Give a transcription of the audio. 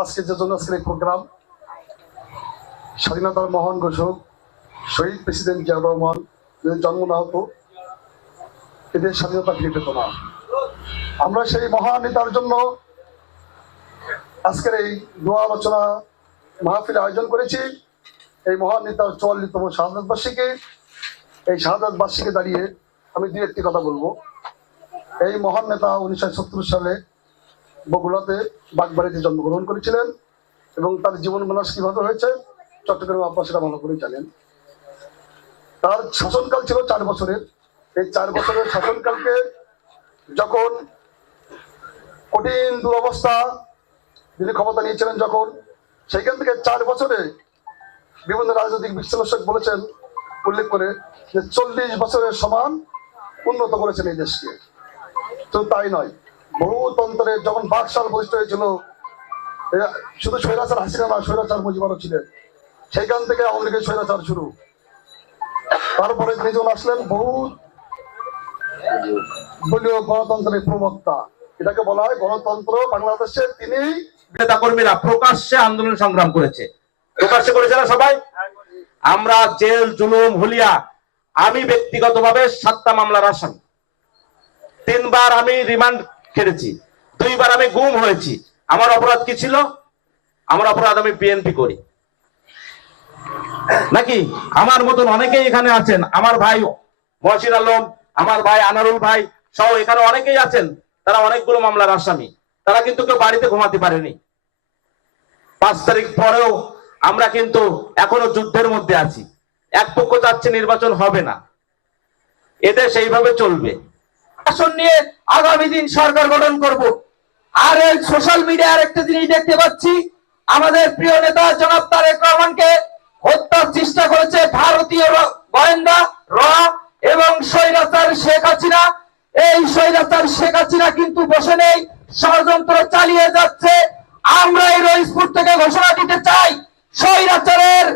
আজকে যে জন্য আজকের এই প্রোগ্রাম, স্বাধীনতার মহান ঘোষক শহীদ প্রেসিডেন্ট জিয়াউর রহমান যদি জন্ম না হতো, এদের স্বাধীনতা ফিরে পেত না। আমরা সেই মহান নেতার জন্য আজকের এই দোয়া আলোচনা মাহফিল আয়োজন করেছি। এই মহান নেতার ৪৪তম শাহাদাত বার্ষিকী। এই শাহাদাত বার্ষিকী দাঁড়িয়ে আমি দুই একটি কথা বলবো। এই মহান নেতা ১৯৭০ সালে বগুড়াতে বাগবাড়িতে জন্মগ্রহণ করেছিলেন এবং তার জীবন বিলাস কিভাবে হয়েছে চট্টগ্রামে আপনারা সেটা ভালো করেই জানেন। তার শাসনকাল ছিল ৪ বছরের। এই ৪ বছরের শাসনকালকে যখন কঠিন দুরবস্থা তিনি ক্ষমতা নিয়েছিলেন, যখন সেইখান থেকে ৪ বছরে বিভিন্ন রাজনৈতিক বিশ্লেষক বলেছেন, উল্লেখ করে যে ৪০ বছরের সমান উন্নত করেছেন এই দেশকে। তো তাই নয়, বহুতন্ত্রে যখন বাকশাল প্রতিষ্ঠা হয়েছিল, শুধু স্বৈরাচার হাসিনা না, স্বৈরাচার মুজিবুরও ছিলেন। সেইখান থেকে আওয়ামী লীগের স্বৈরাচার শুরু। তারপরে তিনি যখন আসলেন, বহু দলীয় গণতন্ত্রের প্রবক্তা, এটাকে বলা হয় গণতন্ত্র বাংলাদেশে। তিনি নেতা কর্মীরা প্রকাশ্যে আন্দোলন সংগ্রাম করেছে, প্রকাশ্যে করেছে না সবাই? আমরা জেল জুলুম হুলিয়া, আমি ব্যক্তিগতভাবে 7টা মামলার আসামি, 3 বার আমি রিমান্ড খেটেছি, 2 বার আমি গুম হয়েছি। আমার অপরাধ কি ছিল? আমার অপরাধ আমি বিএনপি করি নাকি? আমার মতন অনেকেই এখানে আছেন, আমার ভাই মহসিন আলম, আমার ভাই আনারুল ভাই সহ এখানে অনেকেই আছেন, তারা অনেকগুলো মামলার আসামি। তারা কিন্তু কেউ বাড়িতে ঘুমাতে পারেনি। 5 তারিখ পরেও আমরা কিন্তু এখনো যুদ্ধের মধ্যে আছি। এক পক্ষ চাচ্ছে নির্বাচন হবে না, এদের সেইভাবে চলবে। শাসন নিয়ে আগামী দিন সরকার গঠন করব। আর এই সোশ্যাল মিডিয়ার একটা জিনিস দেখতে পাচ্ছি, আমাদের প্রিয় নেতা জনাব তারেক রহমানকে হত্যার চেষ্টা করেছে ভারতীয় গোয়েন্দা র এবং স্বৈরাচার শেখ হাসিনা। এই স্বৈরাচার শেখ হাসিনা কিন্তু বসে নেই, ষড়যন্ত্র চালিয়ে যাচ্ছে। আমরা এই রইসপুর থেকে ঘোষণা দিতে চাই, স্বৈরাচারের